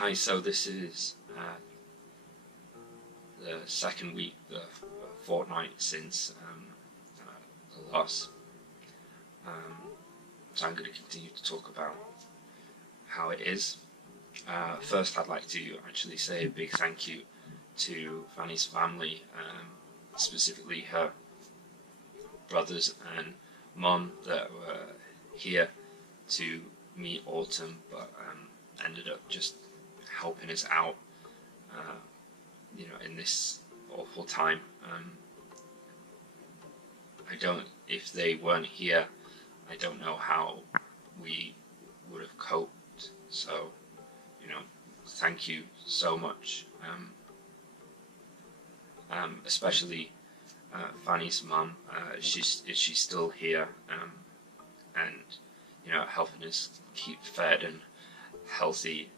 Hi, so this is the second week, the fortnight since the loss. So I'm going to continue to talk about how it is. First, I'd like to actually say a big thank you to Fanny's family, specifically her brothers and mum that were here to meet Autumn, but ended up just helping us out, in this awful time. If they weren't here, I don't know how we would have coped. So, thank you so much. Especially Fanny's mum. She's still here, and helping us keep fed and healthy,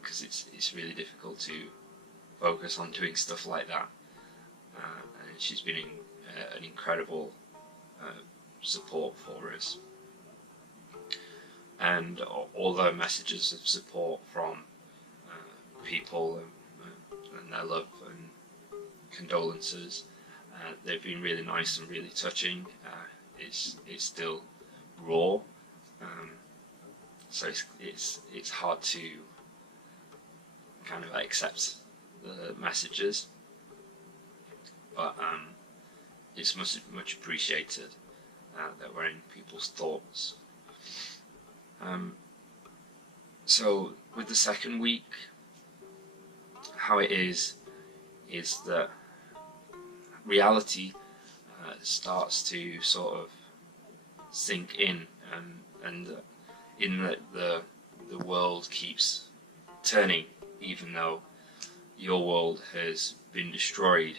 because it's really difficult to focus on doing stuff like that. And she's been an incredible support for us, and all the messages of support from people and their love and condolences, they've been really nice and really touching. It's still raw, so it's hard to kind of accept the messages, but it's much appreciated that we're in people's thoughts. So with the second week, how it is that reality starts to sort of sink in, and in that the world keeps turning, even though your world has been destroyed.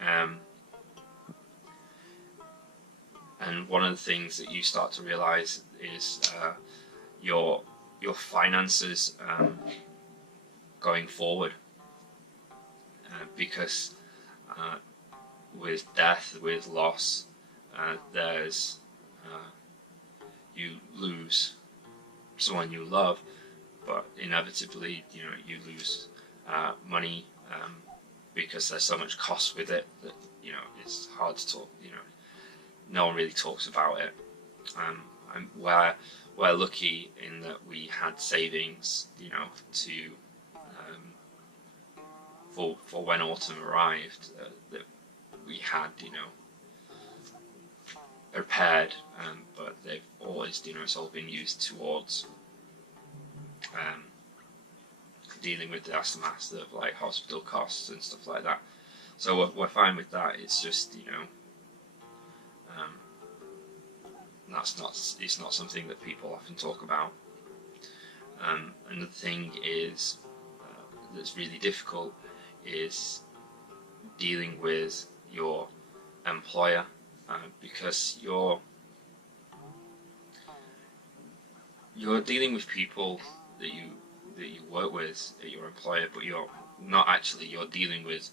And one of the things that you start to realize is your finances going forward, because with death, with loss, there's you lose someone you love, but inevitably you lose money, because there's so much cost with it that it's hard to talk. No one really talks about it. We're lucky in that we had savings, to for when autumn arrived, that we had prepared, but they've always it's all been used towards dealing with the aftermath of like hospital costs and stuff like that. So we're fine with that. It's just it's not something that people often talk about. Another thing is that's really difficult is dealing with your employer, because you're dealing with people that you work with at your employer, but you're dealing with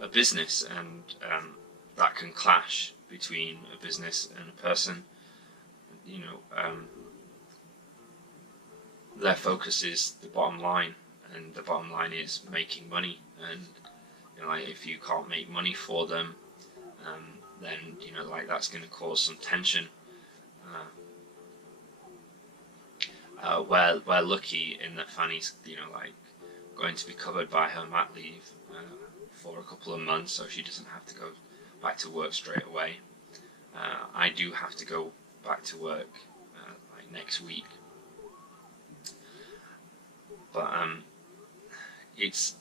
a business, and that can clash between a business and a person. Their focus is the bottom line, and the bottom line is making money. And if you can't make money for them, then that's going to cause some tension. We're lucky in that Fanny's going to be covered by her mat leave for a couple of months, so she doesn't have to go back to work straight away. I do have to go back to work next week, but it's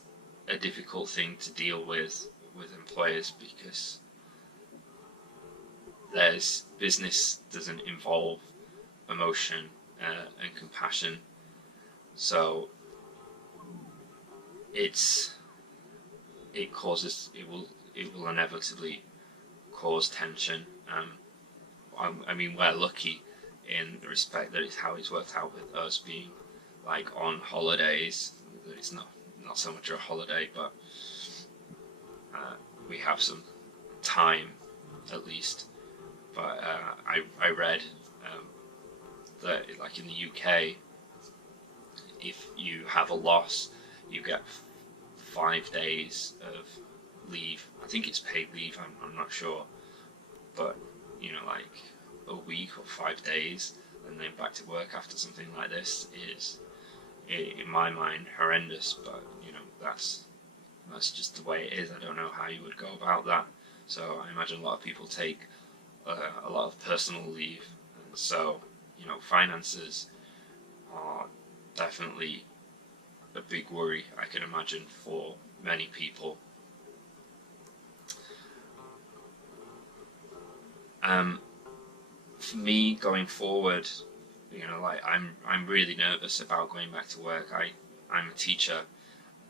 a difficult thing to deal with employers, because business doesn't involve emotion and compassion, so it will inevitably cause tension. We're lucky in the respect that it's how it's worked out with us being on holidays. That it's not so much a holiday, but we have some time at least. But I read that in the UK if you have a loss, you get 5 days of leave. I think it's paid leave, I'm not sure, but you know, like a week or 5 days and then back to work after something like this is, in my mind, horrendous. But you know, that's just the way it is. I don't know how you would go about that. So I imagine a lot of people take a lot of personal leave, and so you know, finances are definitely a big worry, I can imagine, for many people. For me, going forward, you know, like I'm really nervous about going back to work. I'm a teacher,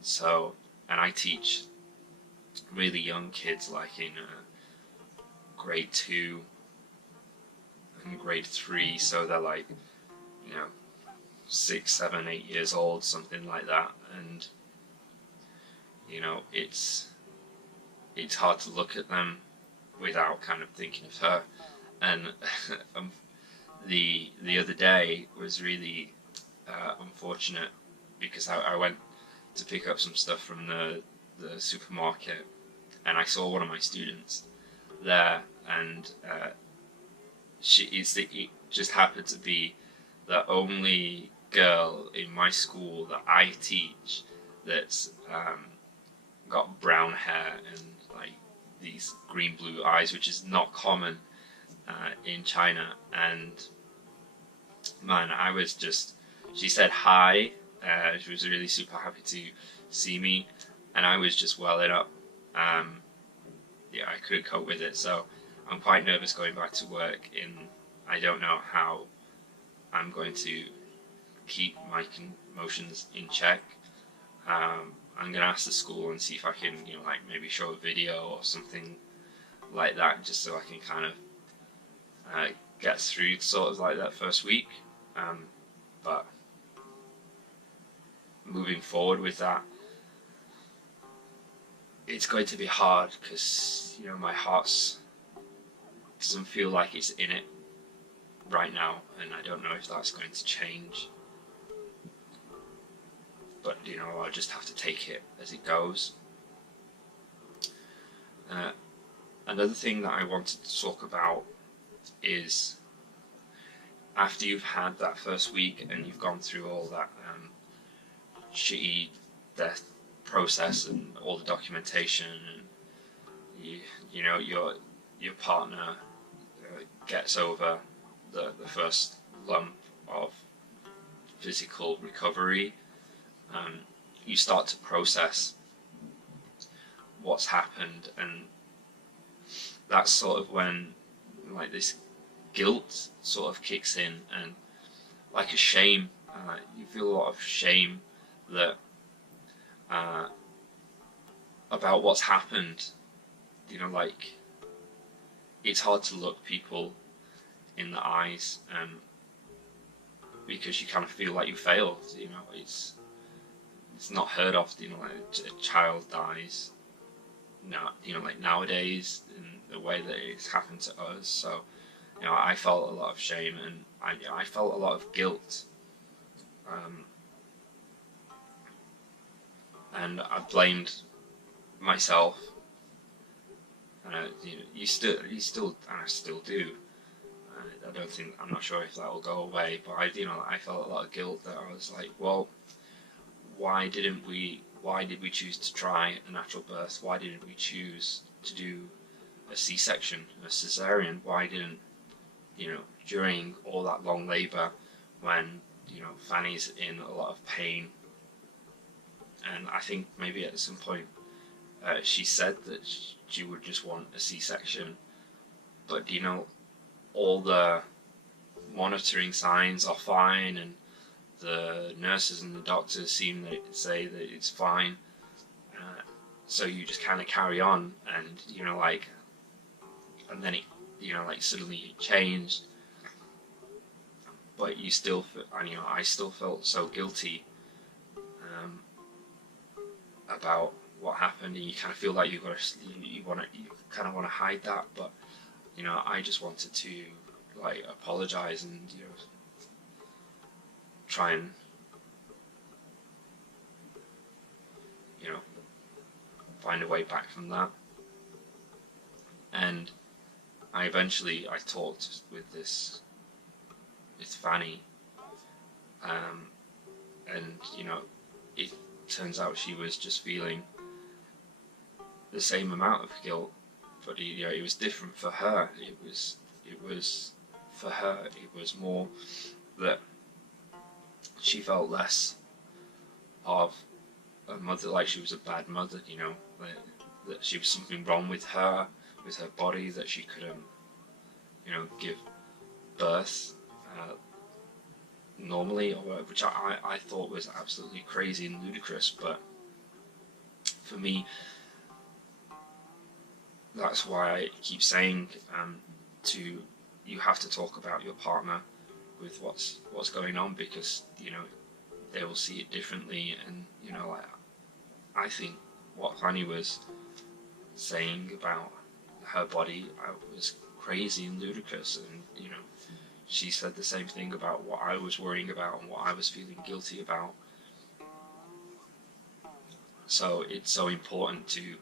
so and I teach really young kids, like in grade 2 and grade 3, so they're like, you know, 6, 7, 8 years old, something like that. And you know, it's hard to look at them without kind of thinking of her. And the other day was really unfortunate, because I went to pick up some stuff from the supermarket, and I saw one of my students there, and it just happened to be the only girl in my school that I teach that's got brown hair and like these green blue eyes, which is not common in China. And man, she said hi, she was really super happy to see me, and I was just welling up. Yeah, I couldn't cope with it, so I'm quite nervous going back to work. I don't know how I'm going to keep my emotions in check. I'm going to ask the school and see if I can, you know, like maybe show a video or something like that, just so I can kind of get through sort of like that first week. But moving forward with that, it's going to be hard, because you know, my heart doesn't feel like it's in it right now, and I don't know if that's going to change. But you know, I'll just have to take it as it goes. Another thing that I wanted to talk about is, after you've had that first week and you've gone through all that shitty death process and all the documentation, and you know, your partner gets over the first lump of physical recovery, you start to process what's happened, and that's sort of when like this guilt sort of kicks in, and like a shame. You feel a lot of shame that about what's happened. You know, like it's hard to look people in the eyes, because you kind of feel like you failed. You know, it's not heard of. You know, like a child dies now, you know, like nowadays, in the way that it's happened to us. So you know, I felt a lot of shame, and I felt a lot of guilt, and I blamed myself. You know, you still, and I still do. I'm not sure if that will go away, but I felt a lot of guilt, that I was like, well, why did we choose to try a natural birth? Why didn't we choose to do a C-section, a cesarean? Why didn't, you know, during all that long labour, when, you know, Fanny's in a lot of pain, and I think maybe at some point she said that she would just want a C-section, but you know, all the monitoring signs are fine, and the nurses and the doctors seem to say that it's fine, so you just kind of carry on, and you know, like, and then it, you know, like suddenly it changed, but you still, you know, I still felt so guilty about what happened, and you kind of feel like you kind of want to hide that, but you know, I just wanted to like apologize and, you know, try and find a way back from that. And I talked with Fanny, and it turns out she was just feeling the same amount of guilt, but it was different for her. It was for her. It was more that she felt less of a mother, like she was a bad mother. That she was something wrong with her body, that she couldn't give birth normally, or which I thought was absolutely crazy and ludicrous. But for me, that's why I keep saying you have to talk about your partner with what's going on, because they will see it differently. And I think what Fanny was saying about her body was crazy and ludicrous, and she said the same thing about what I was worrying about and what I was feeling guilty about. So it's so important to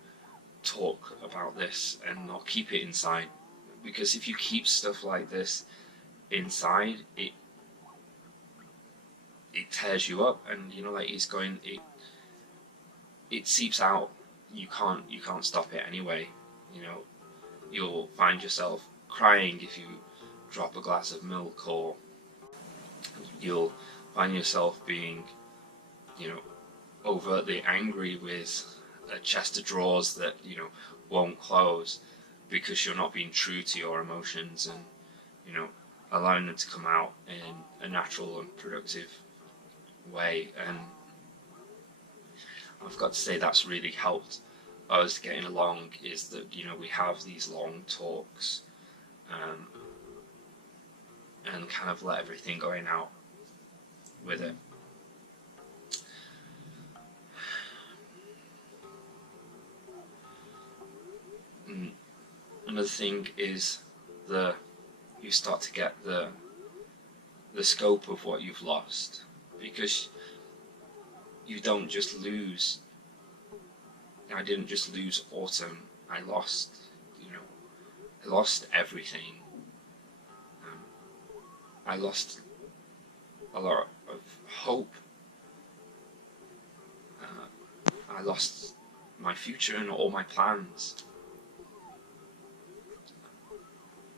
talk about this and not keep it inside, because if you keep stuff like this inside, it tears you up, and it seeps out. You can't stop it anyway. You'll find yourself crying if you drop a glass of milk, or you'll find yourself being overtly angry with a chest of drawers that won't close, because you're not being true to your emotions and allowing them to come out in a natural and productive way. And I've got to say that's really helped us getting along, is that we have these long talks and kind of let everything going out with it. Another thing is you start to get the scope of what you've lost, because you don't just lose. I didn't just lose Autumn. I lost everything. I lost a lot of hope. I lost my future and all my plans.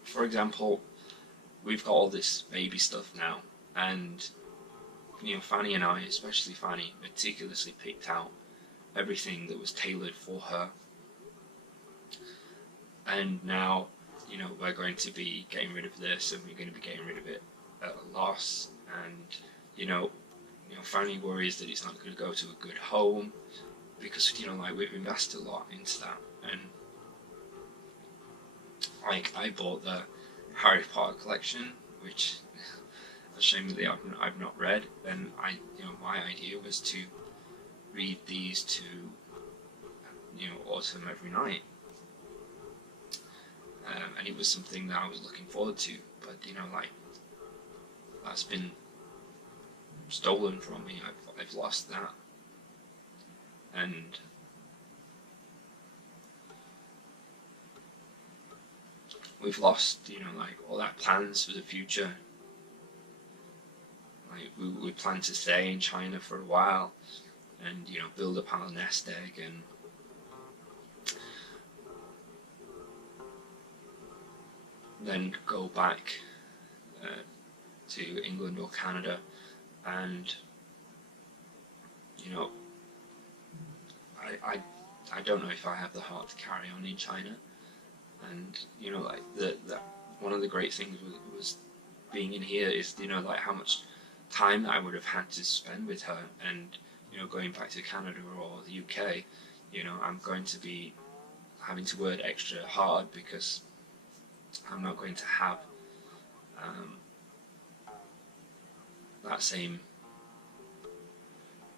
For example, we've got all this baby stuff now, and Fanny and I, especially Fanny, meticulously picked out everything that was tailored for her. And now, we're going to be getting rid of this, and we're going to be getting rid of it at a loss. And Fanny worries that it's not going to go to a good home, because we've invested a lot into that. And I bought the Harry Potter collection, which ashamedly I've not read, and my idea was to read these to Autumn every night, and it was something that I was looking forward to. But that's been stolen from me. I've lost that, and we've lost all our plans for the future. We plan to stay in China for a while, and build up our nest egg, and then go back to England or Canada. And I don't know if I have the heart to carry on in China. And one of the great things was being in here is how much time that I would have had to spend with her. And going back to Canada or the UK, I'm going to be having to work extra hard, because I'm not going to have that same.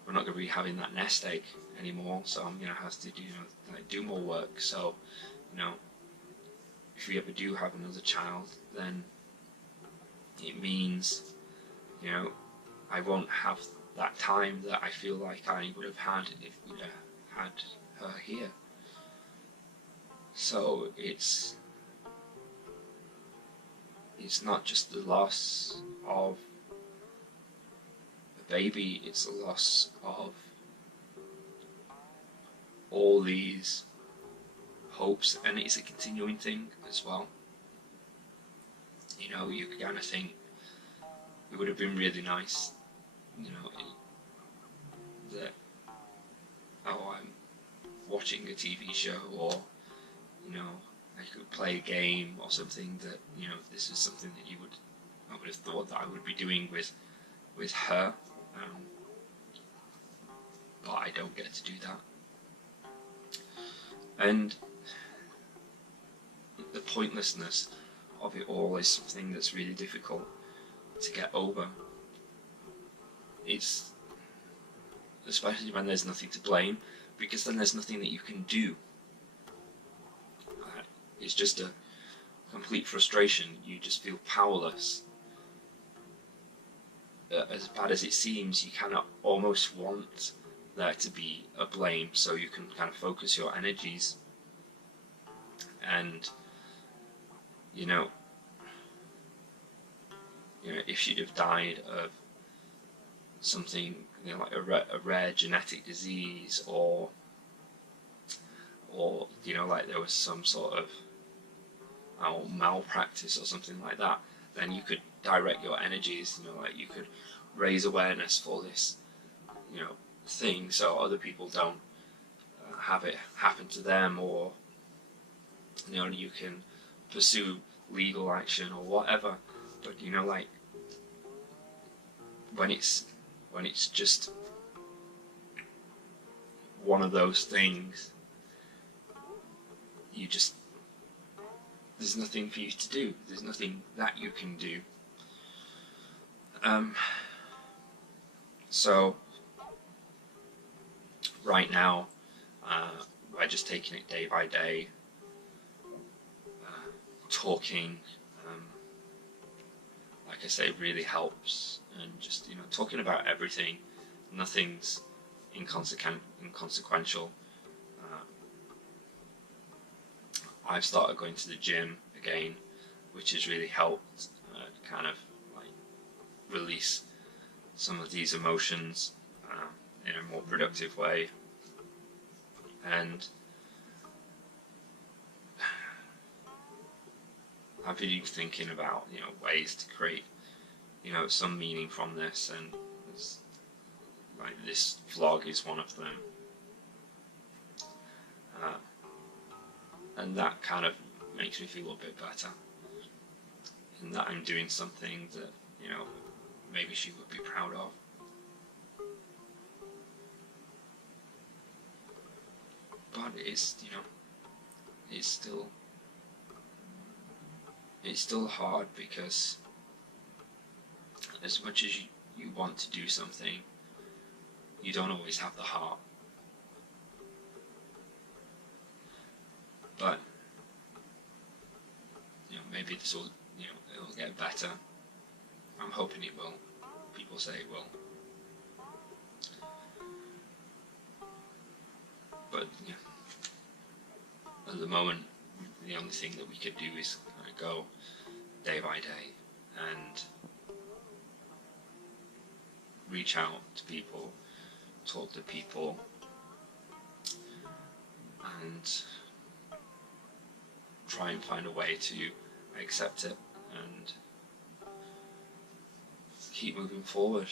We're not going to be having that nest egg anymore, so I'm going to have to do more work. So if we ever do have another child, then it means I won't have that time that I feel like I would have had if we'd have had her here. So it's not just the loss of a baby, it's the loss of all these hopes, and it's a continuing thing as well. You know, you kind of think it would have been really nice, you know, that, oh, I'm watching a TV show, or, you know, I could play a game or something, that, you know, this is something that I would have thought that I would be doing with her, but I don't get to do that. And the pointlessness of it all is something that's really difficult to get over. It's especially when there's nothing to blame, because then there's nothing that you can do. It's just a complete frustration. You just feel powerless. As bad as it seems, you kind of almost want there to be a blame, so you can kind of focus your energies. And you know, if she'd have died of something, you know, like a rare genetic disease, or you know, like there was some sort of malpractice or something like that, then you could direct your energies. You know, like you could raise awareness for this, you know, thing, so other people don't have it happen to them, or, you know, you can pursue legal action or whatever. But, you know, like when it's just one of those things, there's nothing for you to do. There's nothing that you can do. So right now, we're just taking it day by day, talking, like I say, really helps, and just, you know, talking about everything. Nothing's inconsequential. I've started going to the gym again, which has really helped kind of like release some of these emotions in a more productive way. And I've been thinking about, you know, ways to create, you know, some meaning from this, and like this vlog is one of them. And that kind of makes me feel a bit better, in that I'm doing something that, you know, maybe she would be proud of. But it's, you know, it's still hard, because as much as you want to do something, you don't always have the heart. But, you know, maybe this will, you know, it'll get better. I'm hoping it will. People say it will. But, yeah, at the moment, the only thing that we could do is kind of go day by day and reach out to people, talk to people, and try and find a way to accept it and keep moving forward.